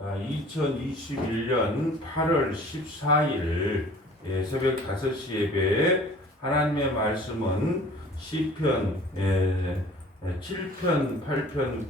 2021년 8월 14일 새벽 5시 예배 하나님의 말씀은 시편 7편 8편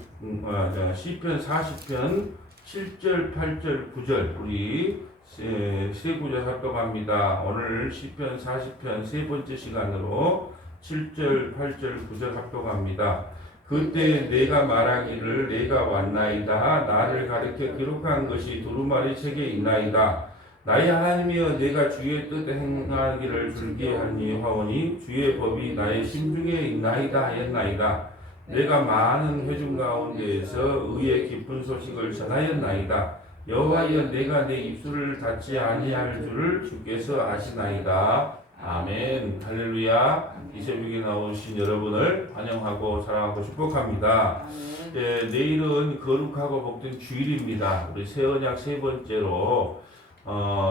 시편 40편 7절 8절 9절 우리 세 구절 합독합니다. 오늘 시편 40편 세 번째 시간으로 7절 8절 9절 합독합니다. 그때 내가 말하기를 내가 왔나이다. 나를 가리켜 기록한 것이 두루마리 책에 있나이다. 나의 하나님이여 내가 주의 뜻 행하기를 줄기하니 하오니 주의 법이 나의 심중에 있나이다 하였나이다. 내가 많은 회중 가운데에서 의의 기쁜 소식을 전하였나이다. 여호와여 내가 내 입술을 닫지 아니할 줄을 주께서 아시나이다. 아멘. 할렐루야. 이 새벽에 나오신 여러분을 환영하고 사랑하고 축복합니다. 내일은 거룩하고 복된 주일입니다. 우리 새 언약 세 번째로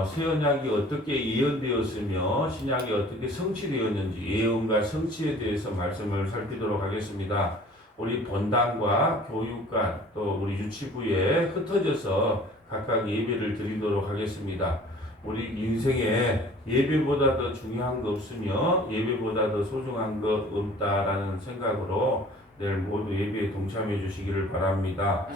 새 언약이 어떻게 예언되었으며 신약이 어떻게 성취되었는지 예언과 성취에 대해서 말씀을 살피도록 하겠습니다. 우리 본당과 교육관 또 우리 유치부에 흩어져서 각각 예배를 드리도록 하겠습니다. 우리 인생에 예배보다 더 중요한 거 없으며 예배보다 더 소중한 거 없다라는 생각으로 내일 모두 예배에 동참해 주시기를 바랍니다.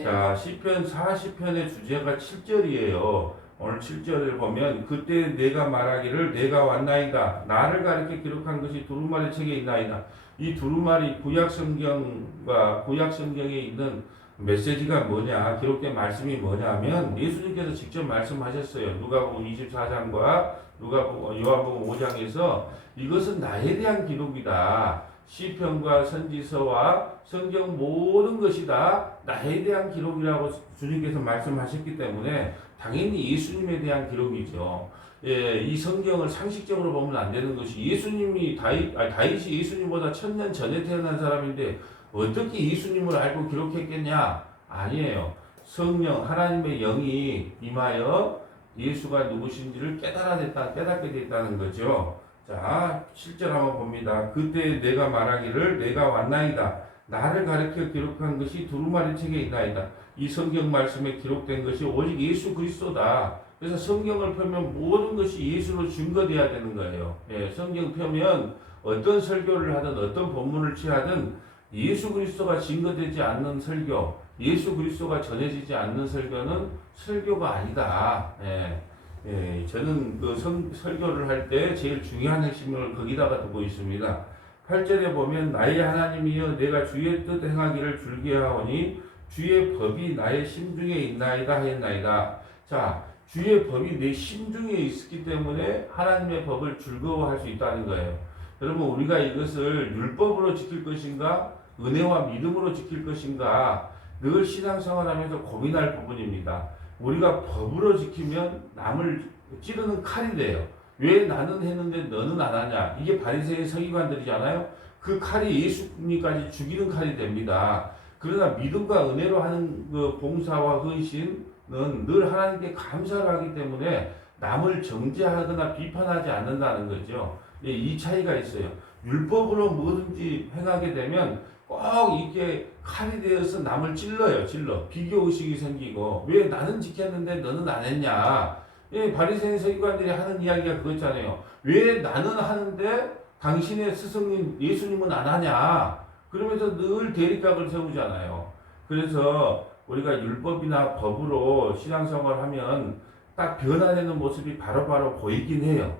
자, 시편 40편의 주제가 7절이에요. 오늘 7절을 보면 그때 내가 말하기를 내가 왔나이다. 나를 가리켜 기록한 것이 두루마리 책에 있나이다. 이 두루마리 구약성경과 구약성경에 있는 메시지가 뭐냐, 기록된 말씀이 뭐냐면 예수님께서 직접 말씀하셨어요. 누가복음 24장과 요한복음 5장에서 이것은 나에 대한 기록이다. 시편과 선지서와 성경 모든 것이 다 나에 대한 기록이라고 주님께서 말씀하셨기 때문에 당연히 예수님에 대한 기록이죠. 이 성경을 상식적으로 보면 안 되는 것이 예수님이 다윗이 예수님보다 1000년 전에 태어난 사람인데 어떻게 예수님을 알고 기록했겠냐? 아니에요. 성령 하나님의 영이 임하여 예수가 누구신지를 깨닫게 됐다는 거죠. 자, 7절 한번 봅니다. 그때 내가 말하기를 내가 왔나이다. 나를 가르쳐 기록한 것이 두루마리 책에 있나이다. 이 성경 말씀에 기록된 것이 오직 예수 그리스도다. 그래서 성경을 펴면 모든 것이 예수로 증거되어야 되는 거예요. 성경 펴면 어떤 설교를 하든 어떤 본문을 취하든 예수 그리스도가 증거되지 않는 설교, 예수 그리스도가 전해지지 않는 설교는 설교가 아니다. 저는 그 설교를 할 때 제일 중요한 핵심을 거기다가 두고 있습니다. 8절에 보면 나의 하나님이여 내가 주의 뜻 행하기를 줄기하오니 주의 법이 나의 심중에 있나이다 하였나이다. 자, 주의 법이 내 심중에 있기 때문에 하나님의 법을 즐거워할 수 있다는 거예요. 여러분, 우리가 이것을 율법으로 지킬 것인가 은혜와 믿음으로 지킬 것인가 늘 신앙생활하면서 고민할 부분입니다. 우리가 법으로 지키면 남을 찌르는 칼이 돼요. 왜 나는 했는데 너는 안 하냐? 이게 바리새인 서기관들이잖아요. 그 칼이 예수님까지 죽이는 칼이 됩니다. 그러나 믿음과 은혜로 하는 그 봉사와 헌신은 늘 하나님께 감사를 하기 때문에 남을 정죄하거나 비판하지 않는다는 거죠. 이 차이가 있어요. 율법으로 뭐든지 행하게 되면 꼭 이게 칼이 되어서 남을 찔러. 비교의식이 생기고 왜 나는 지켰는데 너는 안 했냐. 바리새인 서기관들이 하는 이야기가 그거잖아요. 왜 나는 하는데 당신의 스승님 예수님은 안 하냐. 그러면서 늘 대립각을 세우잖아요. 그래서 우리가 율법이나 법으로 신앙생활을 하면 딱 변화되는 모습이 바로바로 보이긴 해요.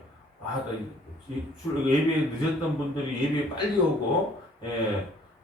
예배에 늦었던 분들이 예배에 빨리 오고,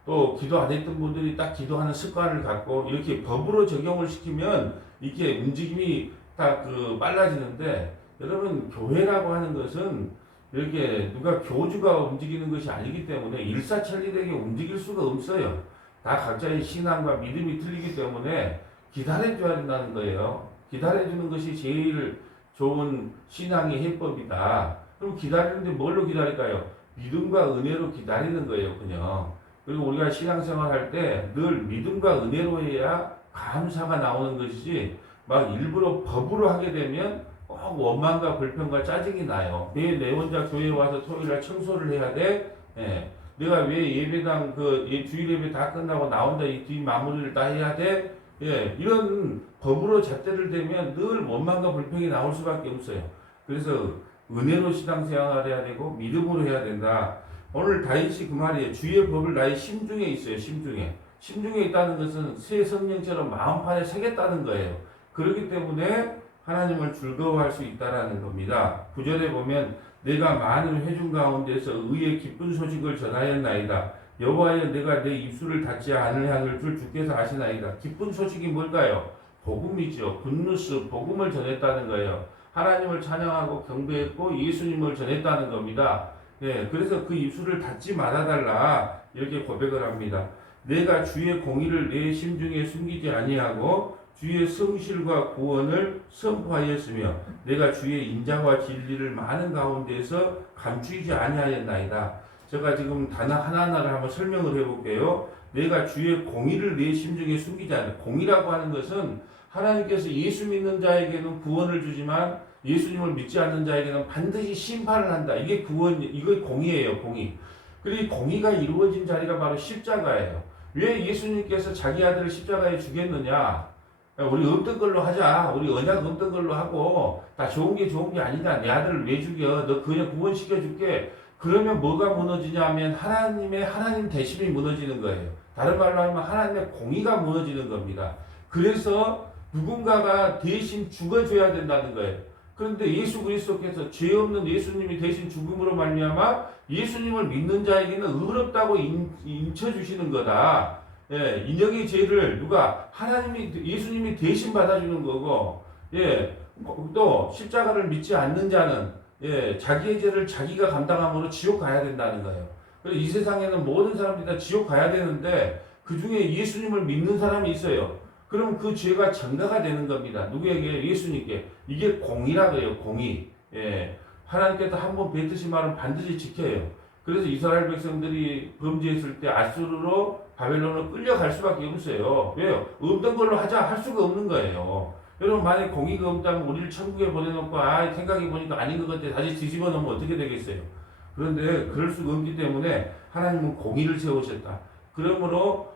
또 기도 안 했던 분들이 딱 기도하는 습관을 갖고 이렇게 법으로 적용을 시키면 이게 움직임이 딱 빨라지는데, 여러분 교회라고 하는 것은 이렇게 누가 교주가 움직이는 것이 아니기 때문에 일사천리되게 움직일 수가 없어요. 다 각자의 신앙과 믿음이 틀리기 때문에 기다려줘야 된다는 거예요. 기다려주는 것이 제일 좋은 신앙의 해법이다. 그럼 기다리는데 뭘로 기다릴까요? 믿음과 은혜로 기다리는 거예요, 그냥. 그리고 우리가 신앙생활 할 때 늘 믿음과 은혜로 해야 감사가 나오는 것이지, 막 일부러 법으로 하게 되면 꼭 원망과 불평과 짜증이 나요. 내 혼자 교회에 와서 토요일날 청소를 해야 돼? 내가 왜 예배당 주일 예배 다 끝나고 나온다 이 뒤 마무리를 다 해야 돼? 예, 이런 법으로 잣대를 대면 늘 원망과 불평이 나올 수밖에 없어요. 그래서 은혜로 신앙생활을 해야 되고 믿음으로 해야 된다. 오늘 다윗이 그 말이에요. 주의 법을 나의 심중에 있어요. 심중에. 심중에 있다는 것은 새 성령처럼 마음판에 새겼다는 거예요. 그렇기 때문에 하나님을 즐거워할 수 있다라는 겁니다. 9절에 보면 내가 많은 회중 가운데서 의의 기쁜 소식을 전하였나이다. 여호와여 내가 내 입술을 닫지 않을 향을 줄 주께서 아시나이다. 기쁜 소식이 뭘까요? 복음이죠. 굿뉴스, 복음을 전했다는 거예요. 하나님을 찬양하고 경배했고 예수님을 전했다는 겁니다. 예, 그래서 그 입술을 닫지 말아달라 이렇게 고백을 합니다. 내가 주의 공의를 내 심중에 숨기지 아니하고 주의 성실과 구원을 선포하였으며 내가 주의 인자와 진리를 많은 가운데서 감추지 아니하였나이다. 제가 지금 단어 하나하나를 한번 설명을 해볼게요. 내가 주의 공의를 내 심중에 숨기지 않아. 공의라고 하는 것은 하나님께서 예수 믿는 자에게는 구원을 주지만 예수님을 믿지 않는 자에게는 반드시 심판을 한다. 이게 구원, 이거 공의예요, 공의. 그리고 공의가 이루어진 자리가 바로 십자가예요. 왜 예수님께서 자기 아들을 십자가에 주겠느냐? 우리 없던 걸로 하자. 우리 언약 없던 걸로 하고 다 좋은 게 아니다. 내 아들을 왜 죽여? 너 그냥 구원시켜 줄게. 그러면 뭐가 무너지냐 하면 하나님 대심이 무너지는 거예요. 다른 말로 하면 하나님의 공의가 무너지는 겁니다. 그래서 누군가가 대신 죽어줘야 된다는 거예요. 그런데 예수 그리스도께서 죄 없는 예수님이 대신 죽음으로 말미암아 예수님을 믿는 자에게는 의롭다고 인쳐주시는 거다. 예, 인역의 죄를 누가 예수님이 대신 받아주는 거고, 예, 또 십자가를 믿지 않는 자는 예, 자기의 죄를 자기가 감당함으로 지옥 가야 된다는 거예요. 그래서 이 세상에는 모든 사람들이 다 지옥 가야 되는데 그 중에 예수님을 믿는 사람이 있어요. 그럼 그 죄가 전가가 되는 겁니다. 누구에게? 예수님께. 이게 공의라 그래요. 공의. 예, 하나님께서 한번 뱉으신 말은 반드시 지켜요. 그래서 이스라엘 백성들이 범죄했을 때 아수르로 바벨론으로 끌려갈 수밖에 없어요. 왜요? 없던 걸로 하자 할 수가 없는 거예요. 여러분 만약에 공의가 없다면 우리를 천국에 보내놓고 생각해보니까 아닌 것 같아 다시 뒤집어 놓으면 어떻게 되겠어요? 그런데 그럴 수가 없기 때문에 하나님은 공의를 세우셨다. 그러므로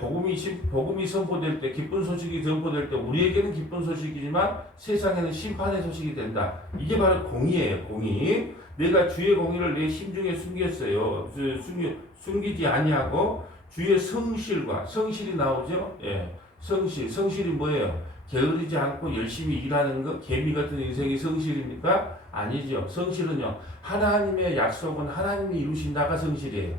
복음이 선포될 때 기쁜 소식이 선포될 때 우리에게는 기쁜 소식이지만 세상에는 심판의 소식이 된다. 이게 바로 공의예요. 공의. 내가 주의 공의를 내 심중에 숨겼어요. 숨기지 아니하고 주의 성실이 나오죠. 예, 성실이 뭐예요? 게으르지 않고 열심히 일하는 것, 개미 같은 인생이 성실입니까? 아니죠. 성실은요, 하나님의 약속은 하나님이 이루신다가 성실이에요.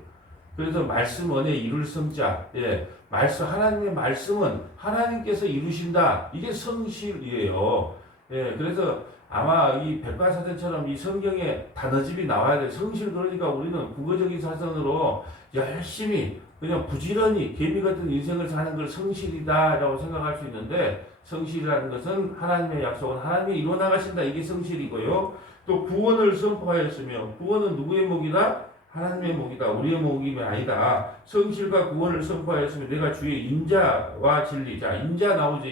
그래서 말씀 안에 이룰 성자, 예, 하나님의 말씀은 하나님께서 이루신다. 이게 성실이에요. 예, 그래서 아마 이 백과사전처럼 이 성경에 단어집이 나와야 돼. 성실 그러니까 우리는 국어적인 사전으로 열심히 그냥 부지런히 개미 같은 인생을 사는 걸 성실이다라고 생각할 수 있는데 성실이라는 것은 하나님의 약속은 하나님이 이루어 나가신다. 이게 성실이고요. 또 구원을 선포하였으며 구원은 누구의 목이다? 하나님의 목이다. 우리의 목이 아니다. 성실과 구원을 선포하였으며 내가 주의 인자와 진리. 자, 인자 나오죠.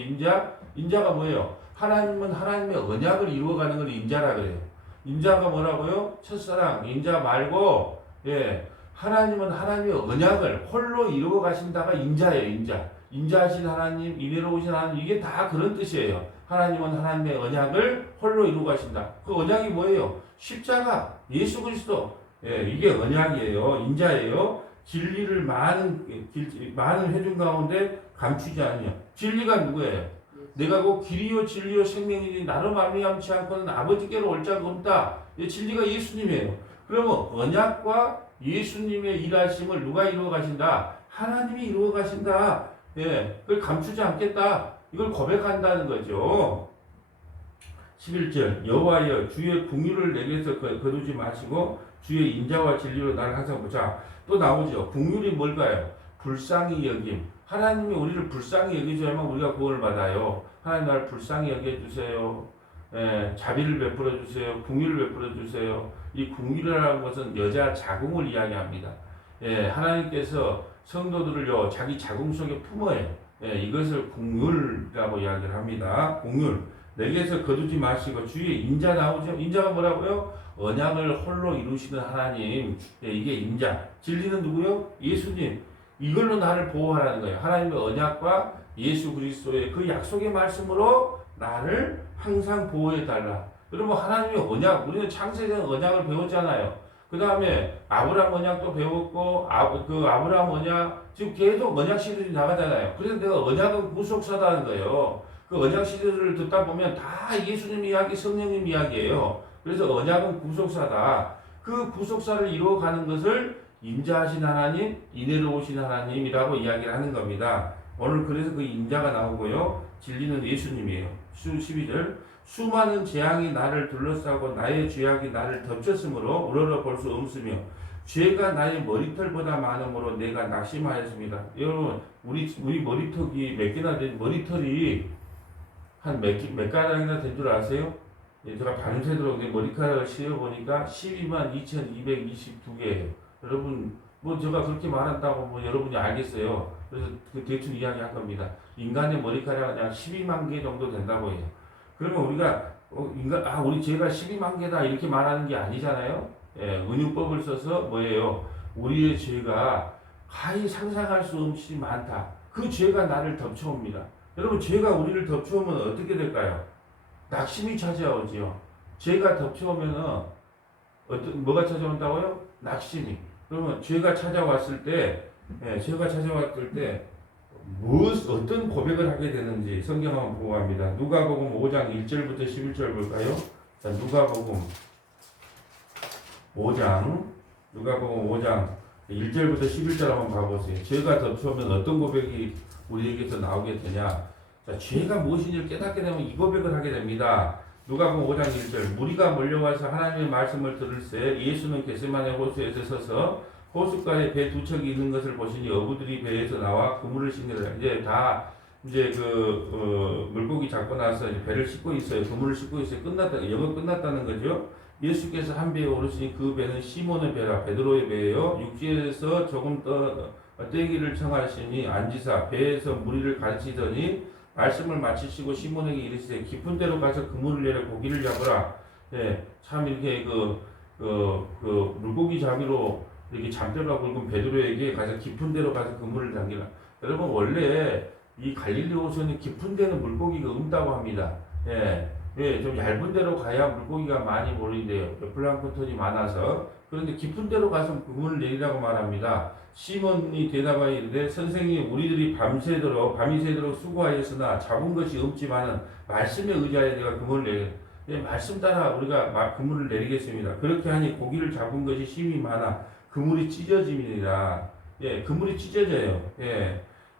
인자가 뭐예요? 하나님은 하나님의 언약을 이루어가는 걸 인자라 그래요. 인자가 뭐라고요? 첫사랑. 인자 말고 하나님은 하나님의 언약을 홀로 이루어 가신다가 인자예요. 인자하신 하나님, 인애로우신 하나님, 이게 다 그런 뜻이에요. 하나님은 하나님의 언약을 홀로 이루어 가신다. 그 언약이 뭐예요? 십자가, 예수 그리스도. 이게 언약이에요. 인자예요. 진리를 많은 회중 가운데 감추지 않으며. 진리가 누구예요? 내가 곧 길이요 진리요 생명이니 나로 말미암지 않고는 아버지께로 올 자가 없다. 진리가 예수님이에요. 그러면 언약과 예수님의 일하심을 누가 이루어 가신다? 하나님이 이루어 가신다. 그걸 감추지 않겠다. 이걸 고백한다는 거죠. 11절 여호와여 주의 긍휼을 내게서 거두지 마시고 주의 인자와 진리로 나를 항상 보자. 또 나오죠. 긍휼이 뭘까요? 불쌍히 여김. 하나님이 우리를 불쌍히 여기셔야만 우리가 구원을 받아요. 하나님 나를 불쌍히 여겨주세요. 자비를 베풀어 주세요. 긍휼을 베풀어 주세요. 이 긍휼이라는 것은 여자 자궁을 이야기합니다. 하나님께서 성도들을요 자기 자궁 속에 품어요. 이것을 긍휼이라고 이야기를 합니다. 긍휼. 내게서 거두지 마시고 주의 인자 나오죠. 인자가 뭐라고요? 언약을 홀로 이루시는 하나님. 이게 인자. 진리는 누구요? 예수님. 이걸로 나를 보호하라는 거예요. 하나님의 언약과 예수 그리스도의 그 약속의 말씀으로 나를 항상 보호해달라. 여러분, 하나님의 언약, 우리는 창세전 언약을 배웠잖아요. 그 다음에 아브라함 언약도 배웠고, 그 아브라함 언약, 지금 계속 언약 시리즈 나가잖아요. 그래서 내가 언약은 구속사다는 거예요. 그 언약 시리즈를 듣다 보면 다 예수님 이야기, 성령님 이야기예요. 그래서 언약은 구속사다. 그 구속사를 이루어가는 것을 인자하신 하나님, 인애로우신 하나님이라고 이야기를 하는 겁니다. 오늘 그래서 그 인자가 나오고요. 진리는 예수님이에요. 12절. 수많은 재앙이 나를 둘러싸고 나의 죄악이 나를 덮쳤으므로 우러러 볼 수 없으며 죄가 나의 머리털보다 많으므로 내가 낙심하였습니다. 여러분, 우리 머리털이 몇 개나 된 머리털이 한 몇 가닥이나 된 줄 아세요? 예, 제가 밤새도록 머리카락을 씌워보니까 122,222개예요. 여러분, 뭐 제가 그렇게 말한다고 뭐 여러분이 알겠어요. 그래서 그 대충 이야기한 겁니다. 인간의 머리카락은 약 12만 개 정도 된다고 해요. 그러면 우리가 우리 죄가 12만 개다 이렇게 말하는 게 아니잖아요. 예, 은유법을 써서 뭐예요? 우리의 죄가 가히 상상할 수 없이 많다. 그 죄가 나를 덮쳐옵니다. 여러분, 죄가 우리를 덮쳐오면 어떻게 될까요? 낙심이 찾아오지요. 죄가 덮쳐오면은 뭐가 찾아온다고요? 낙심이. 그러면 죄가 찾아왔을 때, 어떤 고백을 하게 되는지 성경 한번 보고 합니다. 누가복음 5장 1절부터 11절 볼까요? 자, 누가복음 5장 1절부터 11절 한번 봐보세요. 죄가 덮쳐오면 어떤 고백이 우리에게서 나오게 되냐? 자, 죄가 무엇인지를 깨닫게 되면 이 고백을 하게 됩니다. 누가복음 5장 1절. 무리가 몰려와서 하나님의 말씀을 들을새 예수는 겟세마네 호수에서 서서 호숫가에 배 두 척이 있는 것을 보시니 어부들이 배에서 나와 그물을 씻느라. 이제 물고기 잡고 나서 이제 배를 씻고 있어요. 그물을 씻고 있어요. 영업 끝났다는 거죠. 예수께서 한 배에 오르시니 그 배는 시몬의 배라 베드로의 배예요. 육지에서 조금 떼기를 청하시니 앉으사 배에서 무리를 가르치더니 말씀을 마치시고 시몬에게 이르시되 깊은 데로 가서 그물을 내려 고기를 잡으라. 예, 참 이렇게 물고기 잡이로 이렇게 잠들과 굵은 베드로에게 가서 깊은 데로 가서 그물을 당기라. 여러분, 원래 이 갈릴리 호수는 깊은 데는 물고기가 없다고 합니다. 좀 얇은 데로 가야 물고기가 많이 몰린대요. 플랑크톤이 많아서. 그런데 깊은 데로 가서 그물을 내리라고 말합니다. 시몬이 대답하여 이르되 선생님, 우리들이 밤이 새도록 수고하였으나 잡은 것이 없지만은 말씀에 의지하여 내가 그물을 내려. 말씀 따라 우리가 그물을 내리겠습니다. 그렇게 하니 고기를 잡은 것이 힘이 많아 그물이 찢어짐이니라. 그물이 찢어져요.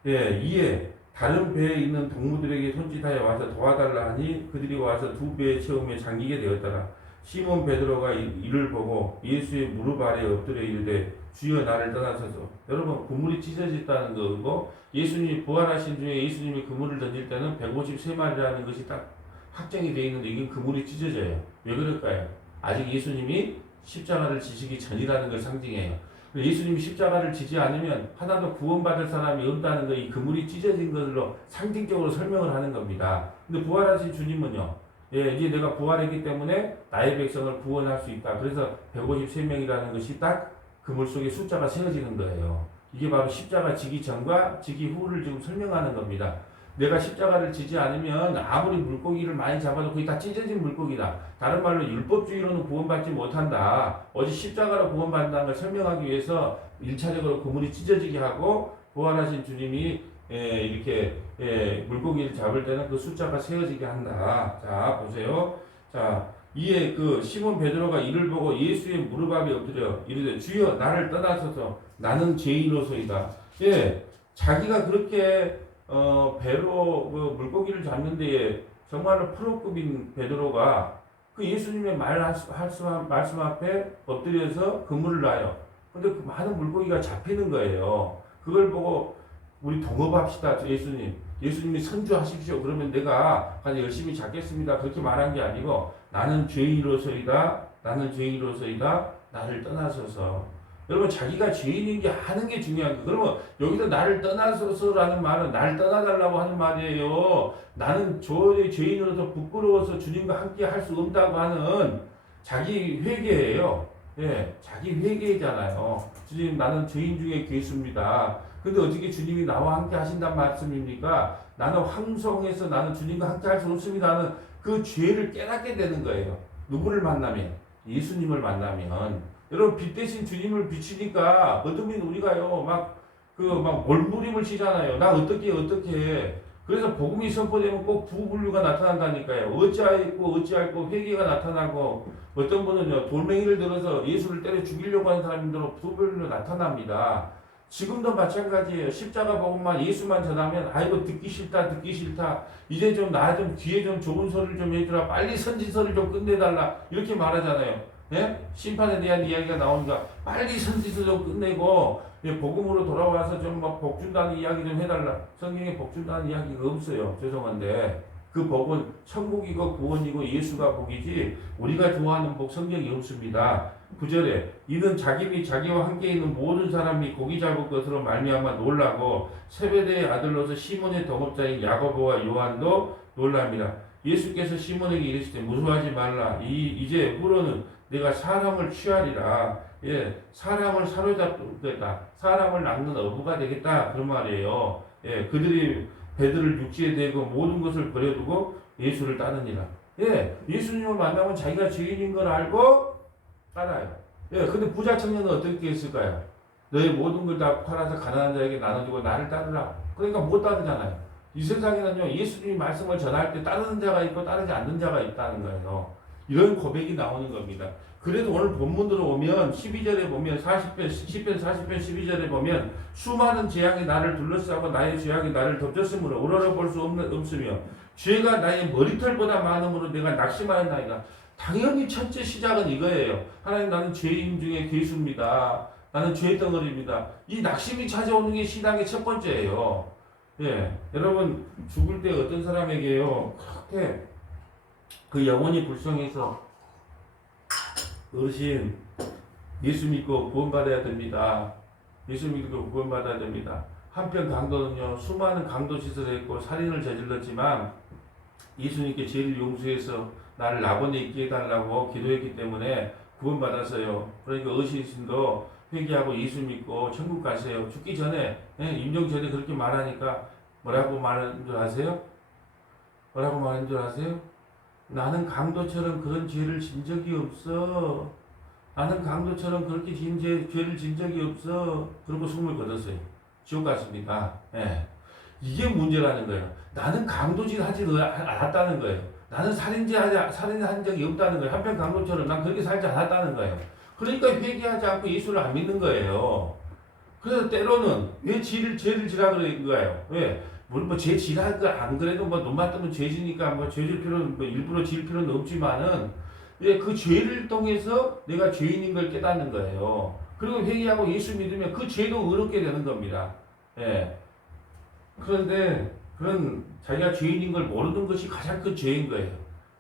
이에 다른 배에 있는 동무들에게 손짓하여 와서 도와달라 하니 그들이 와서 두 배의 체험에 잠기게 되었더라. 시몬 베드로가 이를 보고 예수의 무릎 아래에 엎드려 이르되 주여 나를 떠나소서. 여러분, 그물이 찢어졌다는 거고, 예수님이 부활하신 중에 예수님이 그물을 던질 때는 153마리라는 것이 딱 확정이 되어 있는데 이게 그물이 찢어져요. 왜 그럴까요? 아직 예수님이 십자가를 지시기 전이라는 걸 상징해요. 예수님이 십자가를 지지 않으면 하나도 구원받을 사람이 없다는 거, 이 그물이 찢어진 것으로 상징적으로 설명을 하는 겁니다. 근데 부활하신 주님은요, 이제 내가 부활했기 때문에 나의 백성을 구원할 수 있다. 그래서 153명이라는 것이 딱 그물 속에 숫자가 세워지는 거예요. 이게 바로 십자가 지기 전과 지기 후를 지금 설명하는 겁니다. 내가 십자가를 지지 않으면 아무리 물고기를 많이 잡아도 거의 다 찢어진 물고기다. 다른 말로 율법주의로는 구원받지 못한다. 오직 십자가로 구원받는다는 걸 설명하기 위해서 1차적으로 그물이 찢어지게 하고, 부활하신 주님이 이렇게 물고기를 잡을 때는 그 숫자가 세워지게 한다. 자, 보세요. 자, 이에 그 시몬 베드로가 이를 보고 예수의 무릎 앞에 엎드려 이르되 주여 나를 떠나소서 나는 죄인으로소이다. 자기가 그렇게 배로 물고기를 잡는데 정말로 프로급인 베드로가 그 예수님의 말씀 앞에 엎드려서 그물을 놔요. 근데 그 많은 물고기가 잡히는 거예요. 그걸 보고 우리 동업합시다. 예수님이 선주하십시오. 그러면 내가 가서 열심히 잡겠습니다. 그렇게 말한 게 아니고 나는 죄인으로서이다. 나를 떠나소서. 여러분, 자기가 죄인인 게 아는 게 중요한 거예요. 그러면 여기서 나를 떠나소서라는 말은 나를 떠나달라고 하는 말이에요. 나는 죄인으로서 부끄러워서 주님과 함께 할 수 없다고 하는 자기 회개예요. 자기 회개잖아요. 주님, 나는 죄인 중에 괴수입니다. 근데 어떻게 주님이 나와 함께 하신단 말씀입니까? 나는 황송해서 나는 주님과 함께 할 수 없습니다 하는 그 죄를 깨닫게 되는 거예요. 누구를 만나면? 예수님을 만나면. 여러분, 빛 대신 주님을 비추니까 어쩌면 우리가요, 막 몰부림을 치잖아요. 나 어떻게 해. 그래서 복음이 선포되면 꼭 부분류가 나타난다니까요. 어찌할꼬 회개가 나타나고, 어떤 분은요, 돌멩이를 들어서 예수를 때려 죽이려고 하는 사람들로 부분류로 나타납니다. 지금도 마찬가지예요. 십자가 복음만 예수만 전하면 아이고 듣기 싫다. 이제 좀 나 좀 뒤에 좀 좋은 소리를 좀 해주라. 빨리 선지서를 좀 끝내달라. 이렇게 말하잖아요. 예? 심판에 대한 이야기가 나오니까 빨리 선지서 좀 끝내고 복음으로 돌아와서 좀 막 복 준다는 이야기 좀 해달라. 성경에 복 준다는 이야기가 없어요. 죄송한데 그 복은 천국이고 구원이고 예수가 복이지 우리가 좋아하는 복 성경이 없습니다. 9절에 이는 자기 및 자기와 함께 있는 모든 사람이 고기 잡을 것으로 말미암아 놀라고 세베대의 아들로서 시몬의 동업자인 야고보와 요한도 놀랍니다. 예수께서 시몬에게 이르시되 무서워하지 말라. 이제 후로는 내가 사람을 취하리라. 예, 사람을 사로잡겠다. 사람을 낚는 어부가 되겠다. 그런 말이에요. 예, 그들이 배들을 육지에 대고 모든 것을 버려두고 예수를 따르니라. 예, 예수님을 만나면 자기가 죄인인 걸 알고 따라요. 예, 근데 부자 청년은 어떻게 했을까요? 너의 모든 걸 다 팔아서 가난한 자에게 나눠주고 나를 따르라. 그러니까 못 따르잖아요. 이 세상에는요, 예수님이 말씀을 전할 때 따르는 자가 있고 따르지 않는 자가 있다는 거예요. 이런 고백이 나오는 겁니다. 그래도 오늘 본문으로 오면 12절에 보면 10편 40편 12절에 보면 수많은 재앙이 나를 둘러싸고 나의 죄악이 나를 덮쳤으므로 우러러볼 수 없으며 죄가 나의 머리털보다 많음으로 내가 낙심하였나이다. 당연히 첫째 시작은 이거예요. 하나님, 나는 죄인 중에 괴수입니다. 나는 죄 덩어리입니다. 이 낙심이 찾아오는 게 신앙의 첫 번째예요. 예, 여러분 죽을 때 어떤 사람에게요 그렇게 그 영혼이 불쌍해서 어르신 예수 믿고 구원받아야 됩니다. 예수 믿고 구원받아야 됩니다. 한편 강도는요 수많은 강도 시설을 했고 살인을 저질렀지만 예수님께 죄를 용서해서 나를 낙원에 있게 해달라고 기도했기 때문에 구원받았어요. 그러니까 어르신도 회개하고 예수 믿고 천국 가세요. 죽기 전에 임종 전에 그렇게 말하니까 뭐라고 말하는 줄 아세요? 뭐라고 말하는 줄 아세요? 나는 강도처럼 그런 죄를 진 적이 없어. 나는 강도처럼 그렇게 죄를 진 적이 없어. 그러고 숨을 거뒀어요. 지옥 갔습니다. 예. 이게 문제라는 거예요. 나는 강도짓 하지 않았다는 거예요. 나는 살인한 적이 없다는 거예요. 한편 강도처럼 난 그렇게 살지 않았다는 거예요. 그러니까 회개하지 않고 예수를 안 믿는 거예요. 그래서 때로는 왜 죄를 지라 그러는 거예요. 왜? 죄 지랄 거안 그래도 눈 맞으면 죄지니까 죄질 필요는 일부러 질 필요는 없지만은 그 죄를 통해서 내가 죄인인 걸 깨닫는 거예요. 그리고 회개하고 예수 믿으면 그 죄도 의롭게 되는 겁니다. 예. 그런데 그런 자기가 죄인인 걸 모르는 것이 가장 큰 죄인 거예요.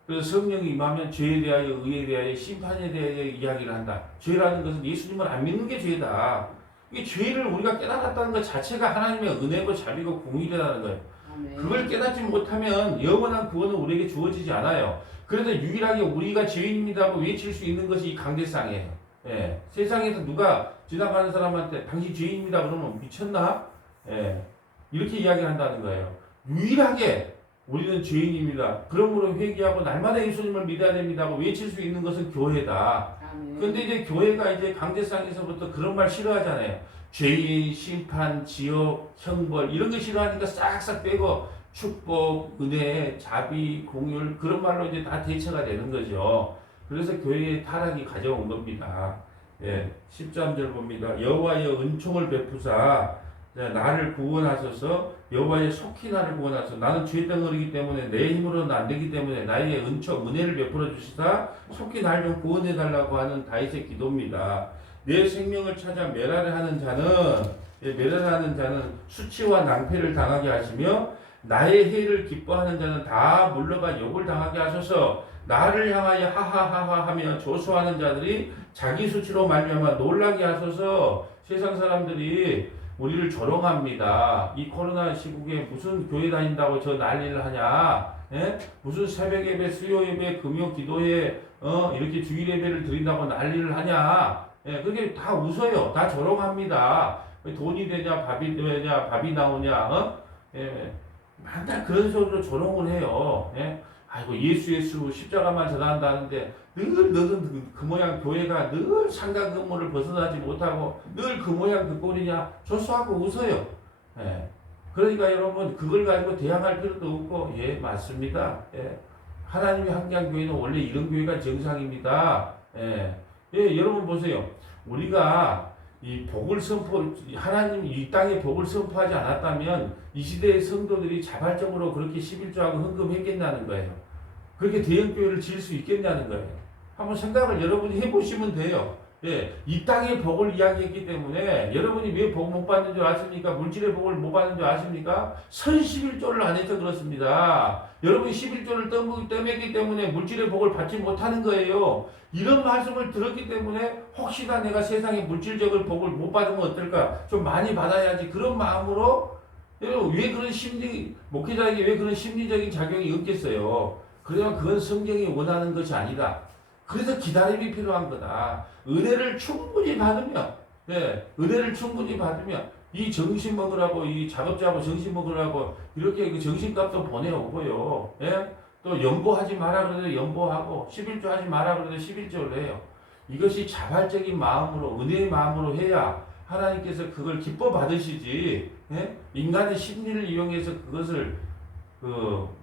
그래서 성령이 임하면 죄에 대하여 의에 대하여 심판에 대하여 이야기를 한다. 죄라는 것은 예수님을 안 믿는 게 죄다. 이 죄를 우리가 깨달았다는 것 자체가 하나님의 은혜고 자비고 공의라는 거예요. 아멘. 그걸 깨닫지 못하면 영원한 구원은 우리에게 주어지지 않아요. 그래서 유일하게 우리가 죄인입니다고 외칠 수 있는 것이 이 강대상이에요. 예. 세상에서 누가 지나가는 사람한테 당신 죄인입니다 그러면 미쳤나? 예. 이렇게 이야기한다는 거예요. 유일하게 우리는 죄인입니다. 그러므로 회개하고 날마다 예수님을 믿어야 됩니다고 외칠 수 있는 것은 교회다. 근데 이제 교회가 이제 강대상에서부터 그런 말 싫어하잖아요. 죄인, 심판, 지옥, 형벌 이런 거 싫어하니까 싹싹 빼고 축복, 은혜, 자비, 공율 그런 말로 이제 다 대처가 되는 거죠. 그래서 교회의 타락이 가져온 겁니다. 예, 13절 봅니다. 여호와의 은총을 베푸사 나를 구원하소서. 여호와의 속히 나를 구원하소서. 나는 죄덩어리이기 때문에 내 힘으로는 안 되기 때문에 나의 은총 은혜를 베풀어 주시다 속히 날 좀 구원해 달라고 하는 다윗의 기도입니다. 내 생명을 찾아 멸하려 하는 자는 수치와 낭패를 당하게 하시며 나의 해를 기뻐하는 자는 다 물러가 욕을 당하게 하소서. 나를 향하여 하하하하 하며 조소하는 자들이 자기 수치로 말미암아 놀라게 하소서. 세상 사람들이 우리를 조롱합니다. 이 코로나 시국에 무슨 교회 다닌다고 저 난리를 하냐? 예? 무슨 새벽 예배, 수요 예배, 금요 기도회, 이렇게 주일 예배를 드린다고 난리를 하냐? 예, 그게 다 웃어요. 다 조롱합니다. 돈이 되냐, 밥이 되냐, 밥이 나오냐, 예. 맨날 그런 소리로 조롱을 해요. 예? 아이고 예수 십자가만 전한다는데 늘 너는 그 모양 교회가 늘 상가 근무를 벗어나지 못하고 늘 그 모양 그 꼴이냐 조소하고 웃어요. 예. 그러니까 여러분 그걸 가지고 대항할 필요도 없고 예 맞습니다. 예. 하나님이 함께한 교회는 원래 이런 교회가 정상입니다. 예. 예, 여러분 보세요. 우리가 이 복을 하나님 이 땅에 복을 선포하지 않았다면 이 시대의 성도들이 자발적으로 그렇게 11조하고 헌금했겠냐는 거예요. 그렇게 대형교회를 지을 수 있겠냐는 거예요. 한번 생각을 여러분이 해보시면 돼요. 예, 이 땅의 복을 이야기했기 때문에 여러분이 왜 복 못 받는 줄 아십니까? 물질의 복을 못 받는 줄 아십니까? 선 11조를 안 해서 그렇습니다. 여러분이 11조를 떠맸기 때문에 물질의 복을 받지 못하는 거예요. 이런 말씀을 들었기 때문에 혹시나 내가 세상에 물질적인 복을 못 받으면 어떨까? 좀 많이 받아야지. 그런 마음으로 여러분 왜 그런 목회자에게 왜 그런 심리적인 작용이 없겠어요? 그러면 그건 성경이 원하는 것이 아니다. 그래서 기다림이 필요한 거다. 은혜를 충분히 받으면, 예, 은혜를 충분히 받으면, 이 정신 먹으라고, 이 작업자하고 정신 먹으라고, 이렇게 그 정신값도 보내오고요. 예? 또 연보하지 마라 그래도 연보하고, 11조 하지 마라 그래도 11조를 해요. 이것이 자발적인 마음으로, 은혜의 마음으로 해야 하나님께서 그걸 기뻐 받으시지, 예? 인간의 심리를 이용해서 그것을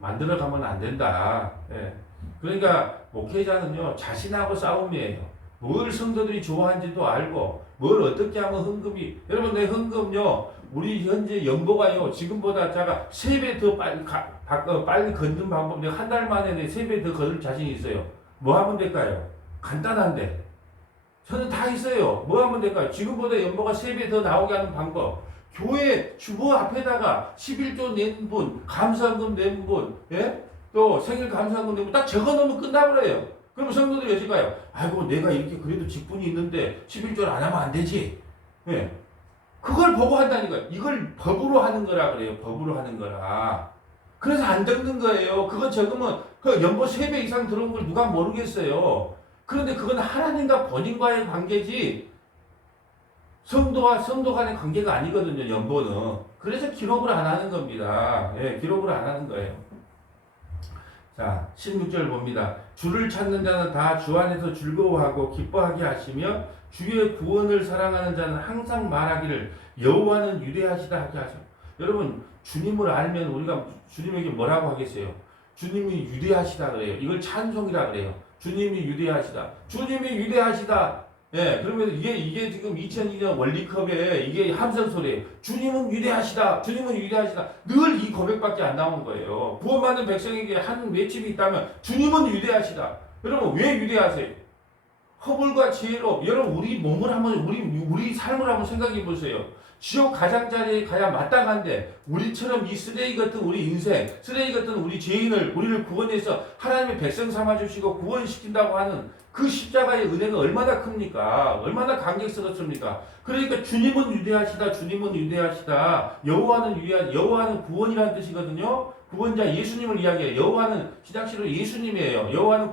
만들어가면 안 된다. 예. 그러니까 목회자는요 자신하고 싸움이에요. 뭘 성도들이 좋아하는지도 알고 뭘 어떻게 하면 헌금이 여러분 내 헌금요 우리 현재 연보가요 지금보다 제가 3배 더 빨리 걷는 방법 내가 한 달 만에 내 3배 더 걷을 자신이 있어요. 뭐 하면 될까요? 간단한데 저는 다 있어요. 뭐 하면 될까요? 지금보다 연보가 3배 더 나오게 하는 방법. 교회 주보 앞에다가 11조 낸 분, 감사금 낸 분, 예? 또 생일 감사금 낸 분 딱 적어 놓으면 끝나버려요. 그럼 성도들이 어찌 가요? 아이고, 내가 이렇게 그래도 직분이 있는데 11조를 안 하면 안 되지. 예. 그걸 보고 한다니까요. 이걸 법으로 하는 거라 그래요. 법으로 하는 거라. 그래서 안 적는 거예요. 그거 적으면 그 연보 3배 이상 들어온 걸 누가 모르겠어요. 그런데 그건 하나님과 본인과의 관계지 성도와 성도 간의 관계가 아니거든요, 연보는. 그래서 기록을 안 하는 겁니다. 예, 기록을 안 하는 거예요. 자, 16절 봅니다. 주를 찾는 자는 다 주 안에서 즐거워하고 기뻐하게 하시며 주의 구원을 사랑하는 자는 항상 말하기를 여호와는 위대하시다 하게 하죠. 여러분, 주님을 알면 우리가 주님에게 뭐라고 하겠어요? 주님이 위대하시다 그래요. 이걸 찬송이라 그래요. 주님이 위대하시다. 주님이 위대하시다. 예, 그러면 이게 지금 2002년 월드컵에 이게 함성 소리예요. 주님은 위대하시다. 주님은 위대하시다. 늘 이 고백밖에 안 나오는 거예요. 구원받는 백성에게 한 외침이 있다면 주님은 위대하시다. 여러분 왜 위대하세요? 허물과 지혜로 여러분 우리 몸을 한번 우리 삶을 한번 생각해 보세요. 지옥 가장자리에 가야 마땅한데 우리처럼 이 쓰레기 같은 우리 인생, 쓰레기 같은 우리 죄인을 우리를 구원해서 하나님의 백성 삼아 주시고 구원시킨다고 하는 그 십자가의 은혜가 얼마나 큽니까? 얼마나 감격스럽습니까? 그러니까 주님은 위대하시다. 주님은 위대하시다. 여호와는 구원이라는 뜻이거든요. 구원자 예수님을 이야기해요. 여호와는 시작시로 예수님이에요. 여호와는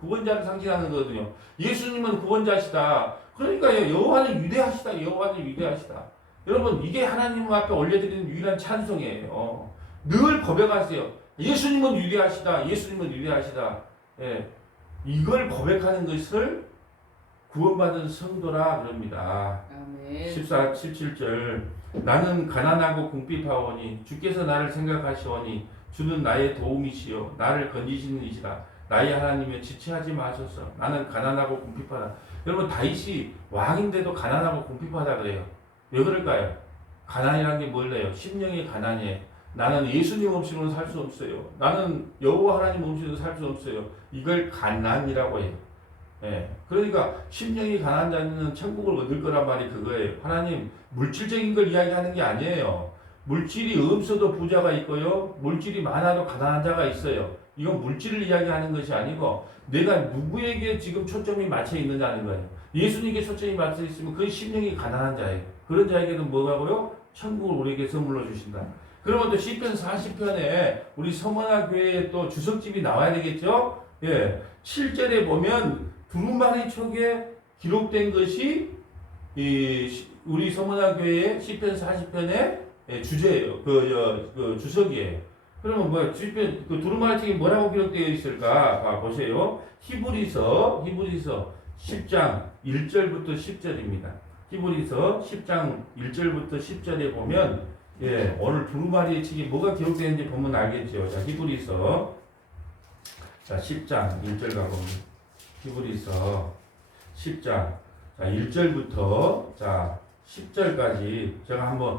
구원자를 상징하는 거거든요. 예수님은 구원자시다. 그러니까 여호와는 위대하시다. 여호와는 위대하시다. 여러분 이게 하나님 앞에 올려드리는 유일한 찬송이에요. 늘 고백하세요. 예수님은 위대하시다. 예수님은 위대하시다. 예. 이걸 고백하는 것을 구원받은 성도라 그럽니다. 아멘. 17절 나는 가난하고 궁핍하오니 주께서 나를 생각하시오니 주는 나의 도움이시요 나를 건지시는 이시라. 나의 하나님여 지체하지 마소서. 나는 가난하고 궁핍하다. 여러분 다윗이 왕인데도 가난하고 궁핍하다 그래요. 왜 그럴까요? 가난이란 게 뭘래요? 심령의 가난이에요. 나는 예수님 없이는 살 수 없어요. 나는 여호와 하나님 없이는 살 수 없어요. 이걸 가난이라고 해요. 예. 그러니까 심령이 가난한 자는 천국을 얻을 거란 말이 그거예요. 하나님 물질적인 걸 이야기하는 게 아니에요. 물질이 없어도 부자가 있고요. 물질이 많아도 가난한 자가 있어요. 이건 물질을 이야기하는 것이 아니고 내가 누구에게 지금 초점이 맞춰 있느냐는 거예요. 예수님께 초점이 맞춰 있으면 그 심령이 가난한 자예요. 그런 자에게는 뭐가고요? 천국을 우리에게 선물로 주신다. 그러면 또 시편 40편에 우리 서머나 교회에 또 주석집이 나와야 되겠죠? 예. 7절에 보면 두루마리 촉에 기록된 것이 우리 서머나 교회의 시편 40편의 주제예요. 그 주석이에요. 그러면 뭐야? 주변 그 두루마리 책에 뭐라고 기록되어 있을까? 봐 보세요. 히브리서 10장 1절부터 10절입니다. 히브리서 10장 1절부터 10절에 보면 예, 오늘 두루마리 책이 뭐가 기록되는지 보면 알겠죠. 자, 히브리서 자, 10장 1절 가봅니다. 히브리서 10장 자, 1절부터 자, 10절까지 제가 한번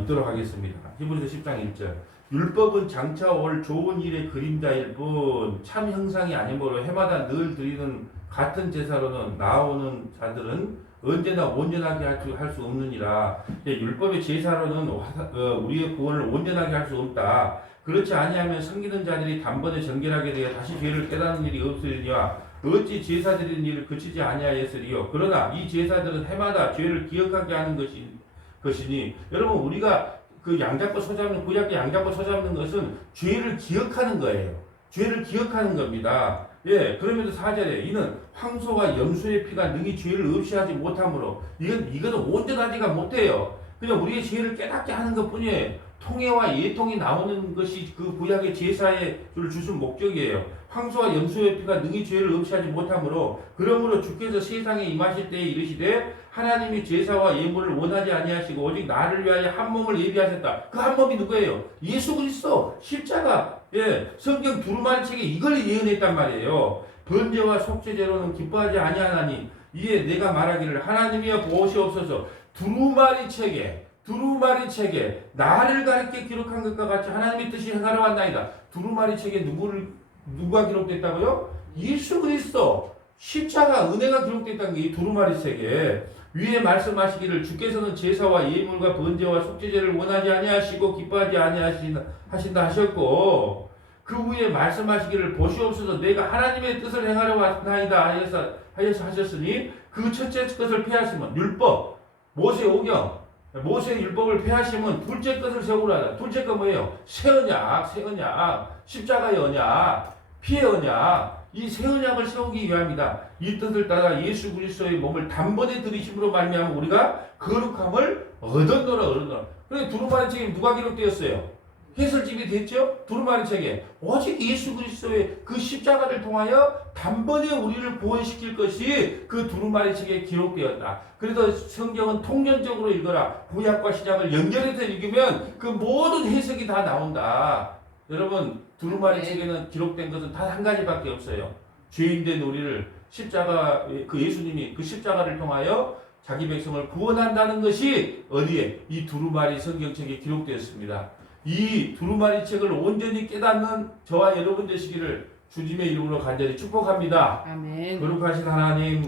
읽도록 하겠습니다. 히브리서 10장 1절. 율법은 장차 올 좋은 일의 그림자일 뿐 참 형상이 아니므로 해마다 늘 드리는 같은 제사로는 나오는 자들은 언제나 온전하게 할 수 없느니라. 율법의 제사로는 우리의 구원을 온전하게 할 수 없다. 그렇지 아니하면 섬기는 자들이 단번에 정결하게 되어 다시 죄를 깨닫는 일이 없으리니와 어찌 제사 드리는 일을 그치지 아니하였으리요. 그러나 이 제사들은 해마다 죄를 기억하게 하는 것이니 여러분 우리가 그 양잡고 소잡는 구약의 양잡고 소잡는 것은 죄를 기억하는 거예요. 죄를 기억하는 겁니다. 예, 그러면서 4절에 이는 황소와 염소의 피가 능히 죄를 없이 하지 못하므로 이거는 온전하지가 못해요. 그냥 우리의 죄를 깨닫게 하는 것 뿐이에요. 통해와 예통이 나오는 것이 그 구약의 제사에 주신 목적이에요. 황소와 염소의 피가 능히 죄를 없이 하지 못하므로 그러므로 주께서 세상에 임하실 때에 이르시되 하나님이 제사와 예물을 원하지 아니하시고 오직 나를 위하여 한 몸을 예비하셨다. 그 한 몸이 누구예요? 예수 그리스도 십자가. 예, 성경 두루마리 책에 이걸 예언했단 말이에요. 번제와 속죄제로는 기뻐하지 아니하나니 이에 내가 말하기를 하나님이여 보시옵소서. 두루마리 책에 나를 가르쳐 기록한 것과 같이 하나님의 뜻이 행하러 왔나이다. 두루마리 책에 누가 기록됐다고요? 예수 그리스도 십자가 은혜가 기록됐다는 게 이 두루마리 책에 위에 말씀하시기를 주께서는 제사와 예물과 번제와 속죄제를 원하지 아니하시고 기뻐하지 아니하신다 하셨고 그 후에 말씀하시기를 보시옵소서 내가 하나님의 뜻을 행하러 왔나이다 하여서 하셨으니 그 첫째 것을 피하시면 율법 모세 오경 모세의 율법을 폐하시면 둘째 것을 세우라 하다. 둘째 거 뭐예요? 새 언약, 십자가의 언약, 피의 언약. 이 새 언약을 세우기 위함이다. 이 뜻을 따라 예수 그리스도의 몸을 단번에 들이심으로 말미암아 우리가 거룩함을 얻었노라. 그래 두루마리 책에 누가 기록되었어요? 해설집이 됐죠? 두루마리 책에 오직 예수 그리스도의 그 십자가를 통하여 단번에 우리를 구원시킬 것이 그 두루마리 책에 기록되었다. 그래서 성경은 통전적으로 읽어라. 구약과 신약을 연결해서 읽으면 그 모든 해석이 다 나온다. 여러분 두루마리 책에는 기록된 것은 단 한 가지밖에 없어요. 죄인된 우리를 십자가 그 예수님이 그 십자가를 통하여 자기 백성을 구원한다는 것이 어디에? 이 두루마리 성경책에 기록되었습니다. 이 두루마리 책을 온전히 깨닫는 저와 여러분 되시기를 주님의 이름으로 간절히 축복합니다. 아멘. 거룩하신 하나님